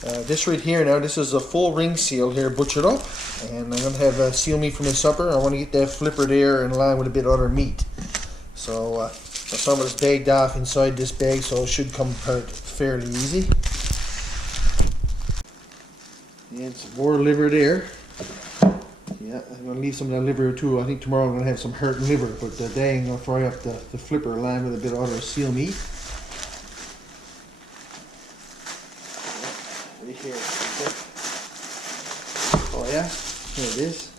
This right here now, this is a full ring seal here butchered up, and I'm going to have seal meat for my supper. I want to get that flipper there in line with a bit of other meat. So some of it's bagged off inside this bag, so it should come apart fairly easy. And some more liver there. Yeah, I'm going to leave some of that liver too. I think tomorrow I'm going to have some heart and liver, but today I'm going to fry up the flipper in line with a bit of other seal meat. Here. Oh yeah, here it is.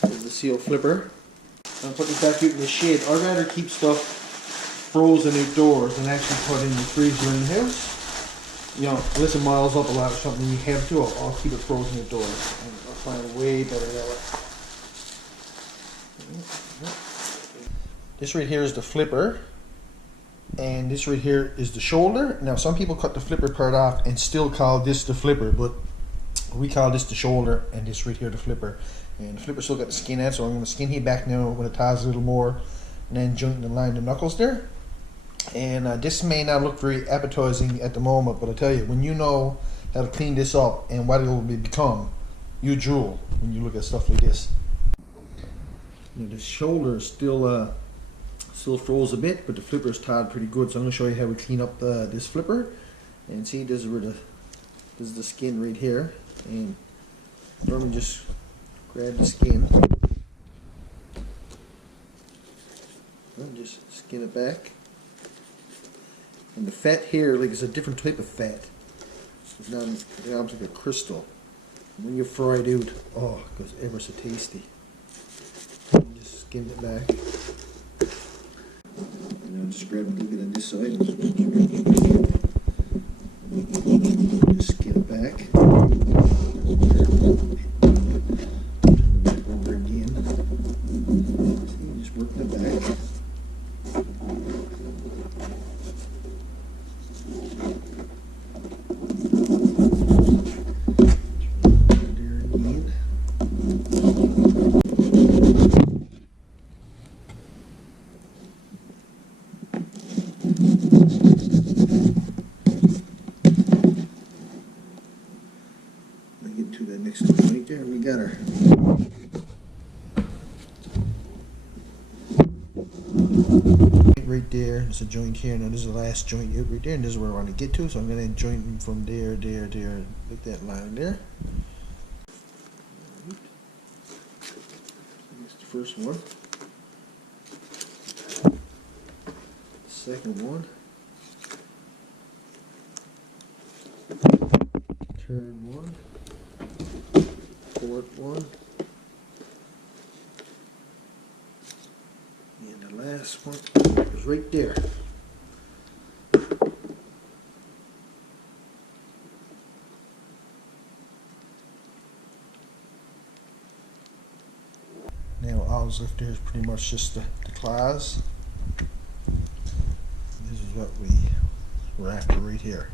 There's the seal flipper. I'm putting it back out in the shed. I'd rather keep stuff frozen outdoors than actually put in the freezer in the house. You know, unless it miles up a lot or something you have to, I'll keep it frozen outdoors. And I'll find a way better that way. This right here is the flipper. And this right here is the shoulder. Now some people cut the flipper part off and still call this the flipper, but we call this the shoulder and this right here the flipper. And the flipper still got the skin out, so I'm going to skin it back now when it ties a little more, and then joint and line the knuckles there. And this may not look very appetizing at the moment, but I tell you, when you know how to clean this up and what it will become, you drool when you look at stuff like this. You know, the shoulder is still froze a bit, but the flipper is tied pretty good. So I'm going to show you how we clean up this flipper. And see, this is the skin right here. And normally just grab the skin and just skin it back. And the fat here, like, is a different type of fat. It's not almost like a crystal. And when you fry it out, oh, it goes ever so tasty. And just skin it back. Just grab a little bit on this side. Just skin it back. Turn it back over again. See, just working it back. Get to that next one right there. We got her. Right there. There's a joint here. Now this is the last joint right there, and this is where I want to get to. So I'm going to joint them from there, like that line there. Right. That's the first one. Second one. Third one. Fourth one. And the last one is right there. Now all that's left there is pretty much just the claws. This is what we're after right here.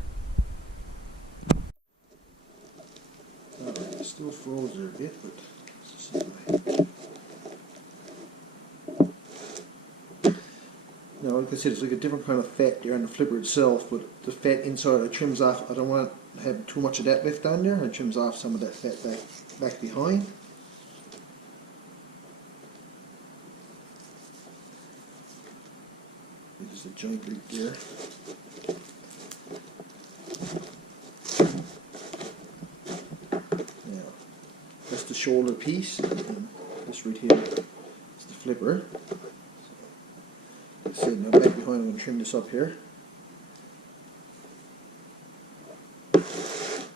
Alright, still froze there a bit, but let's see. Now, like I said, it's like a different kind of fat there on the flipper itself, but the fat inside it trims off. I don't want to have too much of that left on there. It trims off some of that fat back behind. There's a joint right there. Now, that's the shoulder piece, and this right here is the flipper. So, now back behind, I'm going to trim this up here. Let's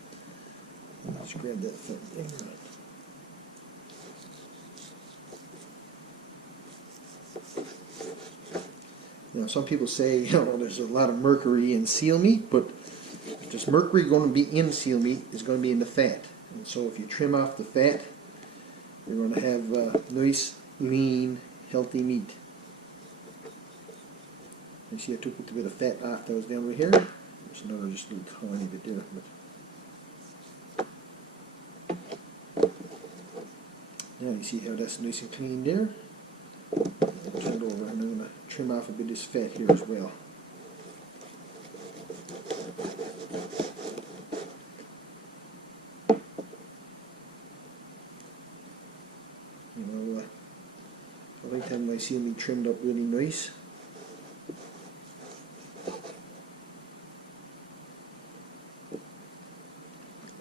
grab that thing. You know, some people say, you know, there's a lot of mercury in seal meat, but if there's mercury going to be in seal meat, it's going to be in the fat. And so if you trim off the fat, you're going to have nice, lean, healthy meat. You see I took a bit of fat off that was down over here. There's another just little tiny bit there. But now you see how that's nice and clean there. Turn it over, and I'm going to trim off a bit of this fat here as well. have my seal meat trimmed up really nice.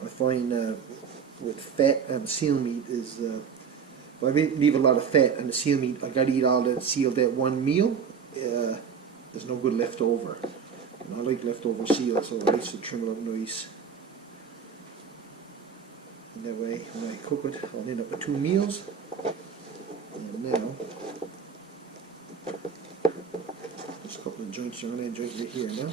I find with fat and seal meat is if I leave a lot of fat and the seal meat, I gotta eat all that seal that one meal. There's no good left over. And I like leftover seal, so I used to trim it up nice. And that way, when I cook it, I'll end up with 2 meals. And now, just a couple of joints. I'm going to joint right here now.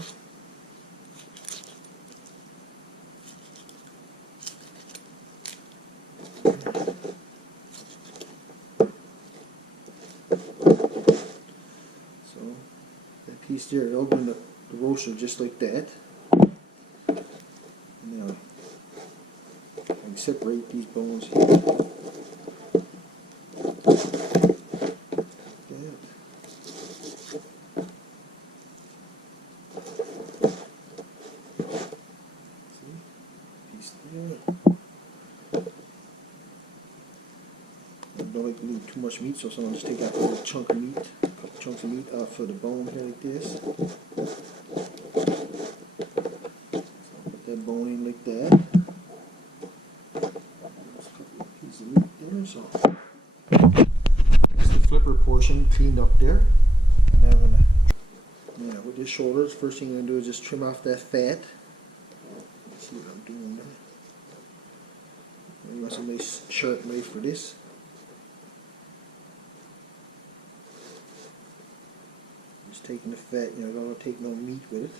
So that piece there, it'll open the roaster just like that. Now, I can separate these bones here. I don't like to leave too much meat, so I'll just take out a little chunk of meat, a couple chunks of meat off of the bone here like this. So I'll put that bone in like that. Just a couple of pieces of meat there, so that's the flipper portion cleaned up there. And then I'm gonna, yeah, with this shoulders, first thing I'm gonna do is just trim off that fat. Let's see what I'm doing there. I want some nice sharp knife for this. Just taking the fat, I don't want to take no meat with it.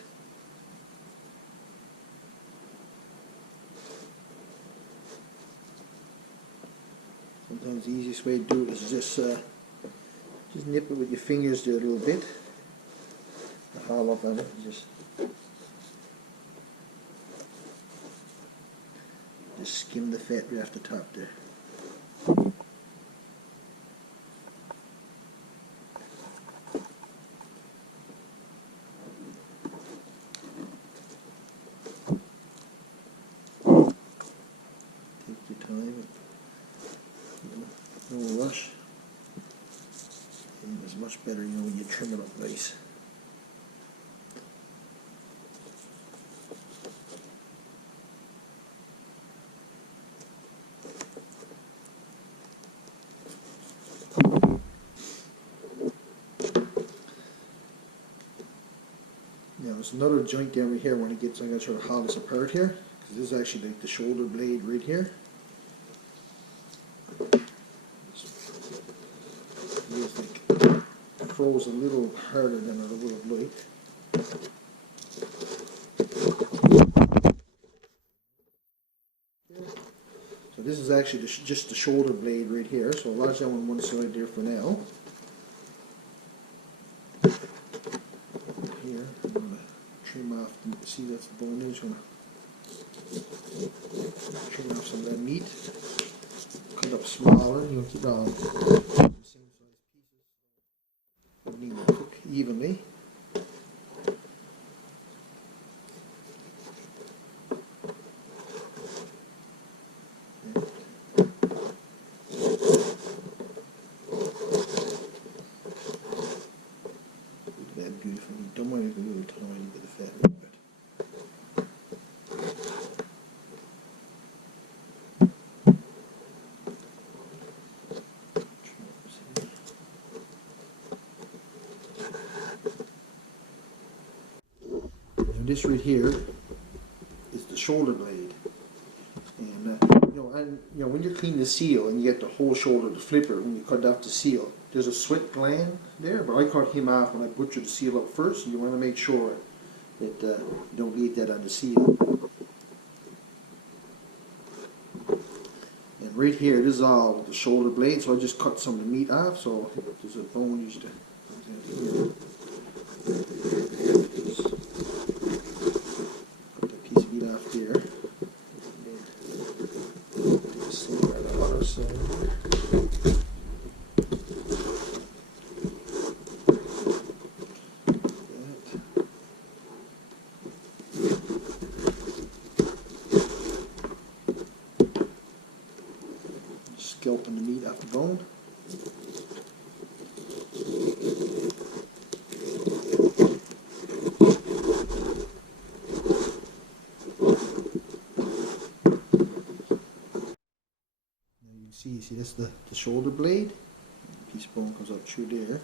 Sometimes the easiest way to do it is just nip it with your fingers there a little bit. Haul up on it, just skim the fat right off the top there. Take your time, no rush. And it's much better, when you trim it up nice. Now there's another joint down right here. When it gets, I'm going to try to haul this apart here, because this is actually like the shoulder blade right here. It froze a little harder than I would have liked. So this is actually just the shoulder blade right here. So I'll lodge that on one side there for now. Here, I'm going to trim off, see that's the bone there, just going to trim off some of that meat, cut up smaller, you'll keep on the same size pieces, don't need to cook evenly. Beautiful. You don't want to do a little tiny bit of fat in it. And this right here is the shoulder blade. And when you're cleaning the seal and you get the whole shoulder, the flipper, when you cut off the seal, there's a sweat gland there, but I cut him off when I butchered the seal up first, and you want to make sure that you don't leave that on the seal. And right here, this is all the shoulder blade, so I just cut some of the meat off, so there's a bone usually here. Cut that piece of meat off there. And then on the other side. Scalping the meat off the bone. you see that's the shoulder blade. A piece of bone comes out through there.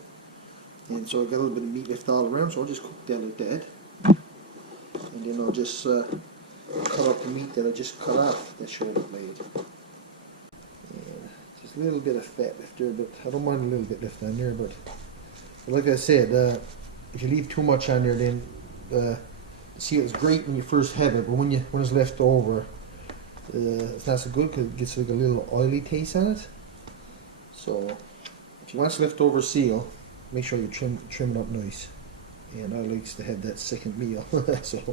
And so I've got a little bit of meat left all around, so I'll just cook that like that. And then I'll just cut up the meat that I just cut off the shoulder blade. And just a little bit of fat left there, but I don't mind a little bit left on there. But like I said, if you leave too much on there, then the seal is great when you first have it, but when it's left over, it's not so good because it gets like a little oily taste on it. So if you want leftover seal, make sure you trim it up nice. And I likes to have that second meal, so it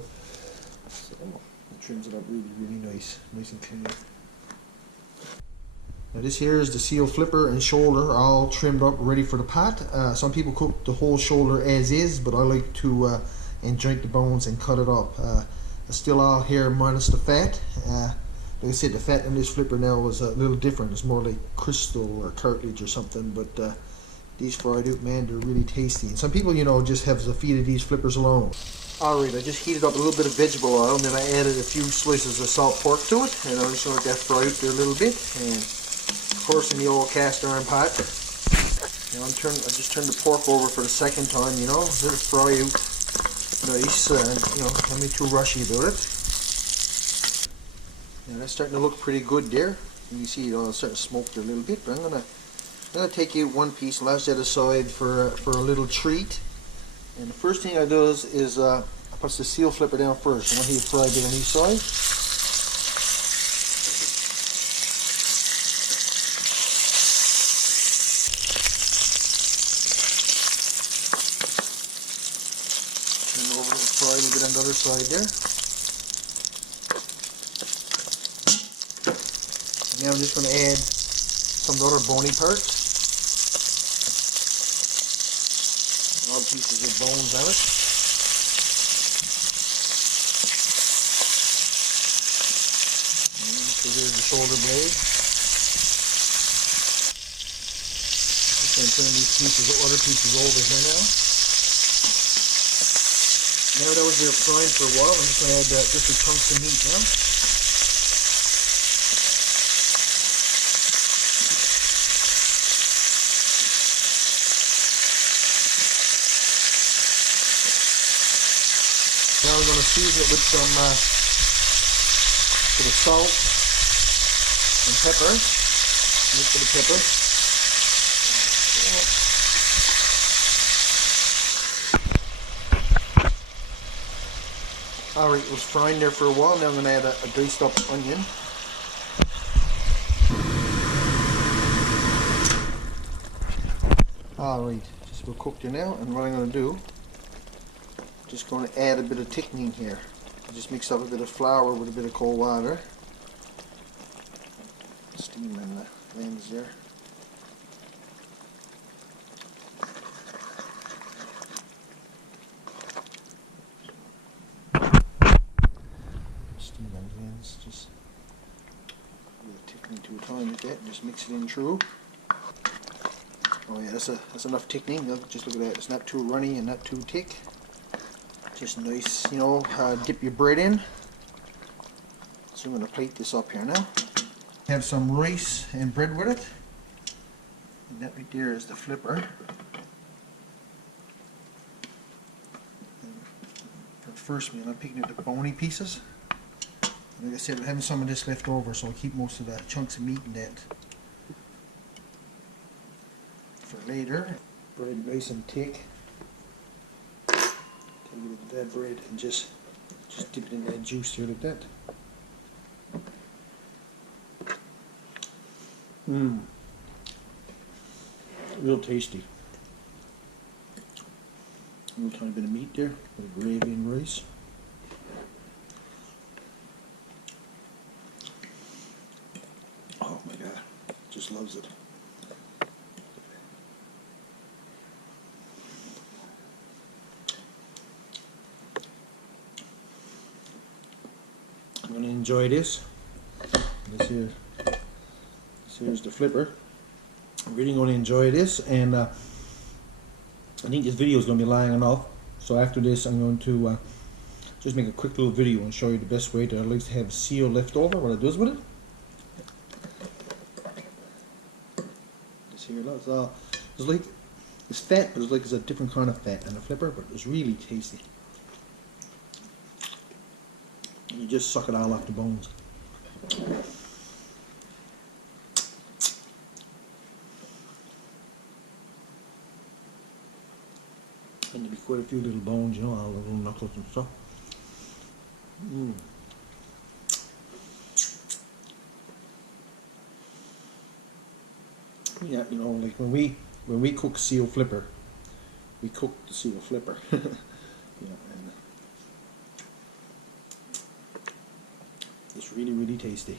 trims it up really nice and clean. Now this here is the seal flipper and shoulder all trimmed up, ready for the pot. Some people cook the whole shoulder as is, but I like to joint the bones and cut it up. It's still all here minus the fat. Like I said, the fat in this flipper now is a little different. It's more like crystal or cartilage or something, but these fried out, man, they're really tasty. And some people, you know, just have a feed of these flippers alone. Alright, I just heated up a little bit of vegetable oil, and then I added a few slices of salt pork to it, and I'm just going to let that fry out there a little bit. And of course, in the old cast iron pot. Now I just turned the pork over for the second time, you know, let it fry out nice, and you know, don't be too rushy about it. Now that's starting to look pretty good there. You can see it's starting to smoke there a little bit, but I'm gonna take out one piece and lash that aside for a little treat. And the first thing I do is I put the seal flipper down first. I want to fry a bit on each side. Turn over and fry a bit on the other side there. And now I'm just going to add some of the other bony parts. All pieces of bones on it. And so here's the shoulder blade. Just going to turn these other pieces over here now. Now that was there frying for a while, I'm just going to add just the chunks of meat now. Now we're going to season it with some bit of salt and pepper. Just a bit of pepper. Alright, it was frying there for a while. Now I'm going to add a diced up onion. Alright, just about cooked here now, and what I'm going to do, just going to add a bit of thickening here. Just mix up a bit of flour with a bit of cold water. Steam in the lens there. Steam on the lens, just a bit of thickening to a time with that, just mix it in through. Oh yeah, that's enough thickening. Just look at that, it's not too runny and not too thick. Just nice, you know, dip your bread in. So I'm going to plate this up here now. Have some rice and bread with it. And that right there is the flipper. And for the first meal, I'm picking up the bony pieces. Like I said, I'm having some of this left over, so I'll keep most of the chunks of meat in that for later. Bread nice and thick. That bread and just dip it in that juice here like that. Real tasty. A little tiny bit of meat there, a bit of gravy and rice. Oh my god, just loves it. I'm going to enjoy this. Here's the flipper. I'm really going to enjoy this, and I think this video is going to be long enough. So after this, I'm going to just make a quick little video and show you the best way to at least have seal left over, what it does with it. here. It's like it's fat, but it's a different kind of fat than a flipper, but it's really tasty. You just suck it all off the bones. And there'll be quite a few little bones, you know, all the little knuckles and stuff. Yeah, you know, like when we cook seal flipper, we cook the seal flipper. Yeah, and it's really, really tasty.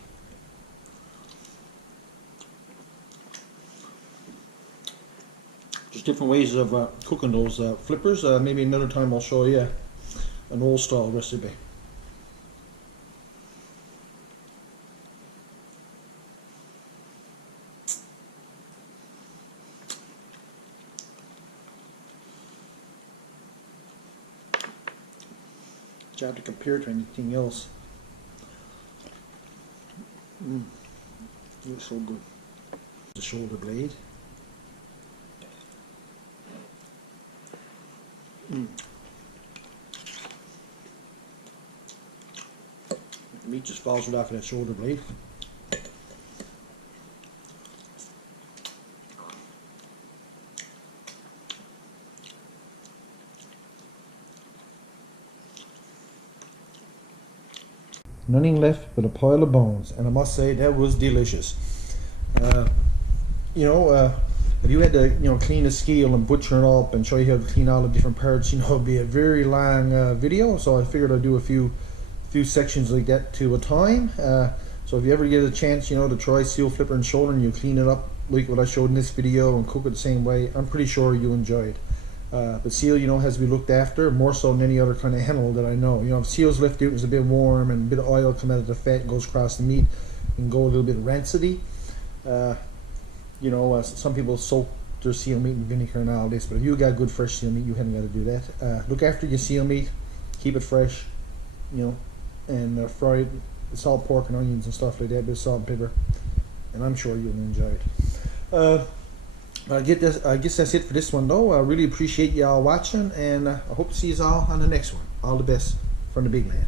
There's different ways of cooking those flippers. Maybe another time I'll show you an old style recipe. You have to compare it to anything else. It's so good. The shoulder blade. The meat just falls right off of that shoulder blade. Nothing left but a pile of bones, and I must say that was delicious. If you had to, clean a scale and butcher it up and show you how to clean all the different parts, it'd be a very long video. So I figured I'd do a few sections like that to a time. So if you ever get a chance, to try seal flipper and shoulder, and you clean it up like what I showed in this video and cook it the same way, I'm pretty sure you enjoy it. But seal, has to be looked after more so than any other kind of animal that I know. If seal's left out, it's a bit warm and a bit of oil come out of the fat and goes across the meat and go a little bit rancidy. Some people soak their seal meat in vinegar and all this, but if you got good fresh seal meat, you haven't got to do that. Look after your seal meat, keep it fresh, and fry it with salt, pork, and onions and stuff like that, bit of salt and pepper, and I'm sure you'll enjoy it. I guess that's it for this one though. I really appreciate y'all watching, and I hope to see you all on the next one. All the best from the big man.